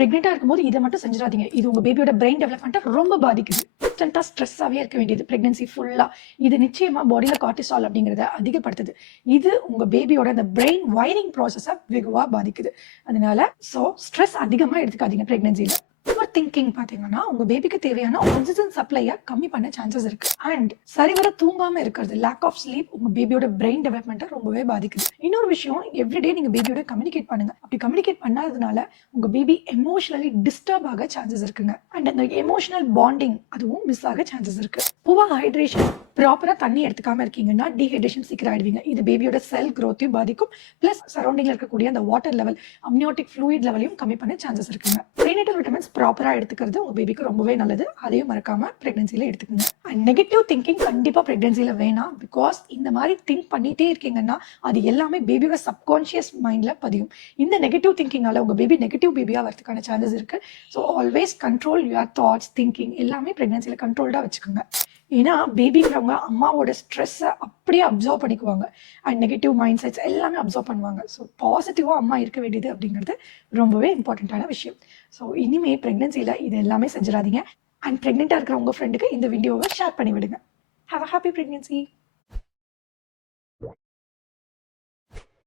பிரெக்னெண்டா இருக்கும்போது இதை மட்டும் செஞ்சிடாதீங்க. இது உங்க பேபியோட பிரெயின் டெவலப்மெண்ட்டை ரொம்ப பாதிக்குது. இன்ஸ்டன்டா ஸ்ட்ரெஸ்ஸாவே இருக்க வேண்டியது பிரெக்னன்சி ஃபுல்லா. இது நிச்சயமா பாடியில கார்டிசால் அப்படிங்கிறத அதிகப்படுத்துது. இது உங்க பேபியோட அந்த பிரெயின் வைரிங் ப்ராசஸை வெகுவா பாதிக்குது. அதனால ஸ்ட்ரெஸ் அதிகமா எடுத்துக்காதீங்க பிரெக்னன்சில. ஓவர் திங்கிங் பாத்தீங்கன்னா உங்க பேபிக்கு தேவையான ஆக்சிஜன் சப்ளையை கம்மி பண்ண சான்சஸ் இருக்கு. அண்ட் சரிவர தூங்காம இருக்கிறது, லேக் ஆஃப் ஸ்லீப் உங்க பேபியோட பிரெயின் டெவலப்மெண்ட்டை ரொம்பவே பாதிக்குது. இன்னொரு விஷயம், எவ்ரிடே நீங்க பேபியோட கம்யூனிகேட் பண்ணுங்க. அப்படி கம்யூனிகேட் பண்ணாததுனால உங்க பேபி எமோஷனலி டிஸ்டர்ப் ஆக சான்சஸ் இருக்குங்க. அண்ட் அந்த எமோஷனல் பாண்டிங் அதுவும் மிஸ் ஆக சான்சஸ் இருக்கு. புவர் ஹைட்ரேஷன், ப்ராப்பரா தண்ணி எடுத்துக்காம இருக்கீங்கன்னா டீஹைட்ரேஷன் சீக்கிரம் ஆயிடுவீங்க. இது பேபியோட செல் க்ரோத்தையும் பாதிக்கும். பிளஸ் சரௌண்டிங்ல இருக்கக்கூடிய அந்த வாட்டர் லெவல், அம்னியோட்டிக் ஃப்ளூயிட் லெவலையும் கம்மி பண்ண சான்சஸ் இருக்குங்க. ப்ரீநேட்டல் விட்டமின்ஸ் ப்ராப்பரா எடுத்துக்கிறது உங்க பேபிக்கு ரொம்பவே நல்லது. அதையும் மறக்காம பிரெக்னன்சில எடுத்துக்கோங்க. அண்ட் நெகட்டிவ் திங்கிங் கண்டிப்பா பிரெக்னன்சில வேணாம். பிகாஸ் இந்த மாதிரி திங்க் பண்ணிட்டே இருக்கீங்கன்னா அது எல்லாமே பேபியோட சப்கான்ஷியஸ் மைண்ட்ல பதியும். இந்த நெகட்டிவ் திங்கிங்கால உங்க பேபி நெகட்டிவ் பேபியா வரதுக்கான சான்சஸ் இருக்கு. So always control your thoughts, thinking எல்லாமே பிரெக்னன்சில கண்ட்ரோல்டா வச்சுக்கோங்க. ஏன்னா பேபிங்கிறவங்க அம்மாவோட ஸ்ட்ரெஸ்ஸை அப்படியே அப்சர்வ் பண்ணிக்குவாங்க. அண்ட் நெகட்டிவ் மைண்ட் செட்ஸ் எல்லாமே அப்சர்வ் பண்ணுவாங்க. ஸோ பாசிட்டிவாக அம்மா இருக்க வேண்டியது அப்படிங்கிறது ரொம்பவே இம்பார்ட்டண்ட்டான விஷயம். ஸோ இனிமே ப்ரெக்னன்சியில் இது எல்லாமே செஞ்சிடாதீங்க. அண்ட் ப்ரெக்னெண்ட்டாக இருக்கிற உங்கள் ஃப்ரெண்டுக்கு இந்த வீடியோவை ஷேர் பண்ணி விடுங்க. Have a happy pregnancy.